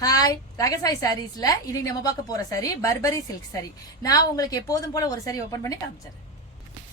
Hi ரகசாய் சாரீஸ்ல இன்னைக்கு நம்ம பார்க்க போற சாரி பர்பரி சில்க் சாரி. நான் உங்களுக்கு எப்போதும் போல ஒரு சாரி ஓபன் பண்ணி காமிச்சேன்.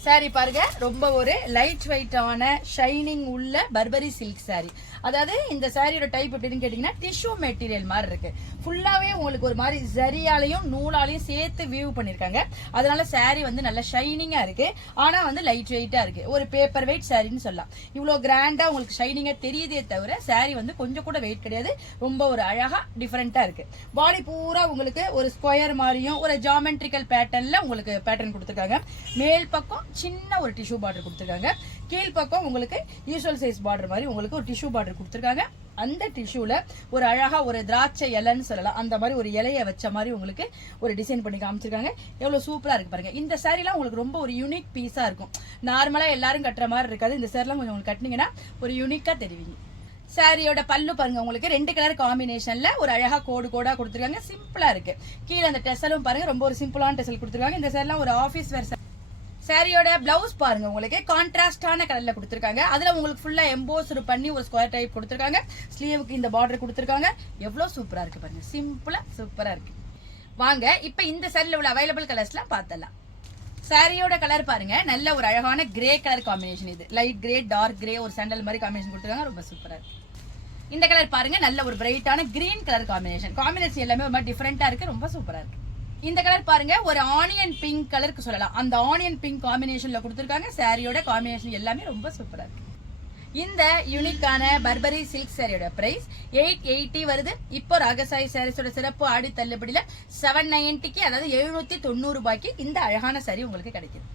சாரி பாருங்க, ரொம்ப ஒரு லைட் வெயிட்டான ஷைனிங் உள்ள பர்பரி சில்க் சாரி. அதாவது இந்த சாரியோட டைப் எப்படின்னு கேட்டீங்கன்னா டிஷ்யூ மெட்டீரியல் மாதிரி இருக்கு. ஃபுல்லாவே உங்களுக்கு ஒரு மாதிரி ஜரியாலையும் நூலாலையும் சேர்த்து வியூ பண்ணிருக்காங்க. அதனால சாரி வந்து நல்ல ஷைனிங்கா இருக்கு. ஆனா வந்து லைட் வெயிட்டா இருக்கு. ஒரு பேப்பர் வெயிட் சாரின்னு சொல்லலாம். இவ்வளவு கிராண்டா உங்களுக்கு ஷைனிங்கா தெரியுதே தவிர சாரி வந்து கொஞ்சம் கூட வெயிட் கிடையாது. ரொம்ப ஒரு அழகா டிஃபரெண்டா இருக்கு. பாடி பூரா உங்களுக்கு ஒரு ஸ்கொயர் மாதிரியும் ஒரு ஜாமெட்ரிக்கல் பேட்டர்ன்ல உங்களுக்கு பேட்டர்ன் கொடுத்துருக்காங்க. மேல் பக்கம் சின்ன ஒரு டிஷ்யூ பார்டர் கொடுத்துருக்காங்க. கீழ் பக்கம் உங்களுக்கு யூசுவல் சைஸ் பார்டர் மாதிரி உங்களுக்கு ஒரு டிஷ்யூ பார்டர் கொடுத்துருக்காங்க. அந்த டிஷ்யூல ஒரு அழகா ஒரு திராட்சை இலைன்னு சொல்லலாம், அந்த மாதிரி ஒரு இலைய வச்ச மாதிரி உங்களுக்கு ஒரு டிசைன் பண்ணி காமிச்சிருக்காங்க. எவ்வளவு சூப்பரா இருக்கு பாருங்க. இந்த சாரிலாம் உங்களுக்கு ரொம்ப ஒரு யூனிக் பீஸா இருக்கும். நார்மலா எல்லாரும் கட்டுற மாதிரி இருக்காது. இந்த சாரிலாம் கொஞ்சம் உங்களுக்கு கட்டினீங்கன்னா ஒரு யூனிக்கா தெரிவிங்க. சாரியோட பல்லு பாருங்க, உங்களுக்கு 2 கலர் காம்பினேஷன்ல ஒரு அழகா கோடு கோடா கொடுத்துருக்காங்க. சிம்பிளா இருக்கு. கீழே அந்த டெசலும் பாருங்க, ரொம்ப ஒரு சிம்பிளான டெசல் கொடுத்துருக்காங்க. இந்த சாரிலாம் ஒரு ஆபீஸ் வேர். சாரியோட பிளவுஸ் பாருங்க, உங்களுக்கு கான்ட்ராஸ்டான கலர்ல கொடுத்துருக்காங்க. அதுல உங்களுக்கு ஃபுல்லா எம்போஸ்டு பண்ணி ஒரு ஸ்கொயர் டைப் கொடுத்துருக்காங்க. ஸ்லீவுக்கு இந்த பார்டர் கொடுத்துருக்காங்க. எவ்வளவு சூப்பரா இருக்கு பாருங்க. சிம்பிளா சூப்பரா இருக்கு. வாங்க இப்ப இந்த சாரில உள்ள அவைலபிள் கலர்ஸ்லாம் பார்த்தலாம். சாரியோட கலர் பாருங்க, நல்ல ஒரு அழகான கிரே கலர் காம்பினேஷன். இது லைட் கிரே டார்க் கிரே ஒரு சாண்டல் மாதிரி காம்பினேஷன் கொடுத்துருக்காங்க. ரொம்ப சூப்பரா இருக்கு. இந்த கலர் பாருங்க, நல்ல ஒரு பிரைட்டான கிரீன் கலர் காம்பினேஷன். காம்பினேஷன் எல்லாமே ஒரு மாதிரி டிஃபரெண்டா இருக்கு. ரொம்ப சூப்பரா இருக்கு. இந்த கலர் பாருங்க, ஒரு ஆனியன் பிங்க் கலருக்கு சொல்லலாம். அந்த ஆனியன் பிங்க் காம்பினேஷன்ல கொடுத்துருக்காங்க. சாரியோட காம்பினேஷன் எல்லாமே ரொம்ப சூப்பரா இருக்கு. இந்த யூனிக்கான பர்பரி சில்க் சாரியோட பிரைஸ் 880 வருது. இப்போ ராகசாய் சாரீஸோட சிறப்பு ஆடி தள்ளுபடியில 790க்கு, அதாவது 790 ரூபாய்க்கு இந்த அழகான சாரி உங்களுக்கு கிடைக்குது.